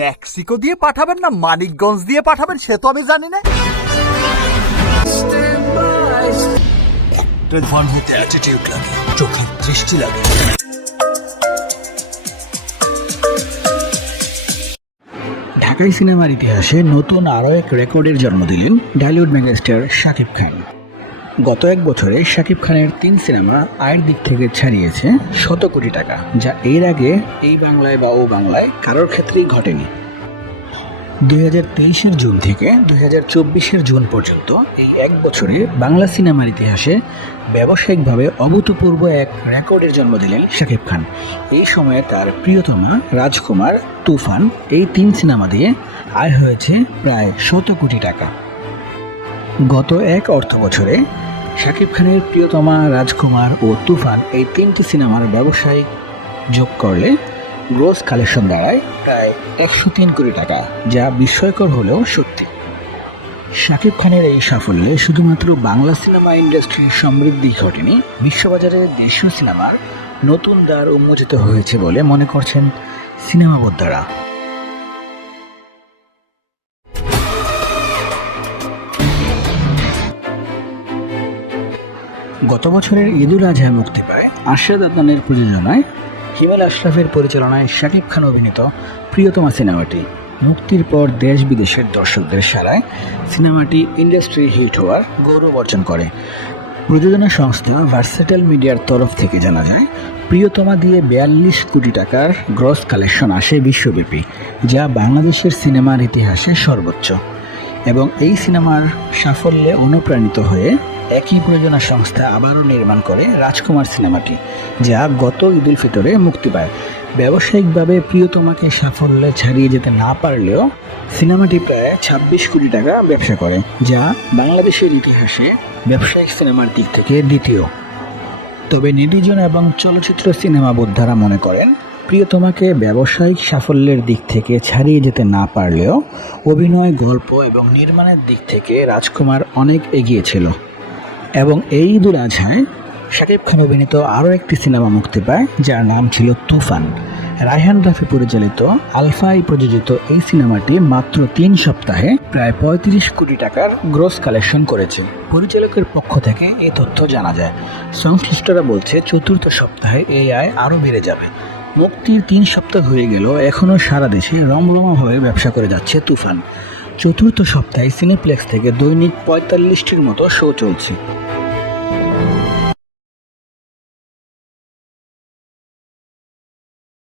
Mexico দিয়ে পাঠাবেন না, মানিকগঞ্জ দিয়ে পাঠাবেন, সে তো আমি জানি না। ফান হতে অ্যাটিটিউড লাগে, চোখের দৃষ্টি লাগে। ঢাকাই সিনেমার ইতিহাসে নতুন আরও এক রেকর্ডের জন্ম দিলেন ডালিউড মেগাস্টার শাকিব খান। গত এক বছরে শাকিব খানের তিন সিনেমা আয়ের দিক থেকে ছাড়িয়েছে শত কোটি টাকা, যা এর আগে এই বাংলায় বা ও বাংলায় কারোর ক্ষেত্রেই ঘটেনি। দুই হাজার তেইশের জুন থেকে দুই হাজার চব্বিশের জুন পর্যন্ত এই এক বছরে বাংলা সিনেমার ইতিহাসে ব্যবসায়িকভাবে অভূতপূর্ব এক রেকর্ডের জন্ম দিলেন শাকিব খান। এই সময়ে তার প্রিয়তমা রাজকুমার তুফান এই তিন সিনেমা দিয়ে আয় হয়েছে প্রায় শত কোটি টাকা। গত এক অর্থ বছরে শাকিব খানের প্রিয়তমা রাজকুমার ও তুফান এই তিনটি সিনেমার ব্যবসায়িক যোগ করলে গ্রোস কালেকশন দাঁড়ায় প্রায় একশো তিন কোটি টাকা, যা বিস্ময়কর হলেও সত্যি। শাকিব খানের এই সাফল্যে শুধুমাত্র বাংলা সিনেমা ইন্ডাস্ট্রির সমৃদ্ধি ঘটেনি, বিশ্ববাজারে দেশীয় সিনেমার নতুন দ্বার উন্মোচিত হয়েছে বলে মনে করছেন সিনেমা গত বছরের ঈদুল আজহায় মুক্তি পায়। আশরাদ আদনানের প্রযোজনায় হিমেল আশরাফের পরিচালনায় শাকিব খান অভিনীত প্রিয়তমা সিনেমাটি। মুক্তির পর দেশ বিদেশের দর্শকদের সারায় সিনেমাটি ইন্ডাস্ট্রি হিট হওয়ার গৌরব অর্জন করে। প্রযোজনা সংস্থা ভার্সেটাল মিডিয়ার তরফ থেকে জানা যায়, প্রিয়তমা দিয়ে বিয়াল্লিশ কোটি টাকার গ্রস কালেকশন আসে বিশ্বব্যাপী, যা বাংলাদেশের সিনেমার ইতিহাসে সর্বোচ্চ। এবং এই সিনেমার সাফল্যে অনুপ্রাণিত হয়ে একই প্রযোজনা সংস্থা আবারও নির্মাণ করে রাজকুমার সিনেমাটি, যা গত ঈদুল ফিতরে মুক্তি পায়। ব্যবসায়িকভাবে প্রিয়তমাকে সাফল্যে ছাড়িয়ে যেতে না পারলেও সিনেমাটি প্রায় ছাব্বিশ কোটি টাকা ব্যবসা করে, যা বাংলাদেশের ইতিহাসে ব্যবসায়িক সিনেমার দিক থেকে দ্বিতীয়। তবে নির্জন এবং চলচ্চিত্র সিনেমা বোদ্ধারা মনে করেন, প্রিয়তমাকে ব্যবসায়িক সাফল্যের দিক থেকে ছাড়িয়ে যেতে না পারলেও অভিনয়, গল্প এবং নির্মাণের দিক থেকে রাজকুমার অনেক এগিয়ে ছিল। এবং এই ঈদুল আজহায় শাকিব খান অভিনীত আরও একটি সিনেমা মুক্তি পায়, যার নাম ছিল তুফান। রায়হান রাফি পরিচালিত আলফাই প্রযোজিত এই সিনেমাটি মাত্র তিন সপ্তাহে প্রায় পঁয়ত্রিশ কোটি টাকার গ্রোস কালেকশন করেছে। পরিচালকের পক্ষ থেকে এই তথ্য জানা যায়। সংশ্লিষ্টরা বলছে, চতুর্থ সপ্তাহে এই আয় আরও বেড়ে যাবে। মুক্তির তিন সপ্তাহ হয়ে গেল এখনও সারা দেশে রমরমাভাবে ব্যবসা করে যাচ্ছে তুফান। চতুর্থ সপ্তাহে সিনেপ্লেক্স থেকে দৈনিক পঁয়তাল্লিশটির মতো শো চলছে।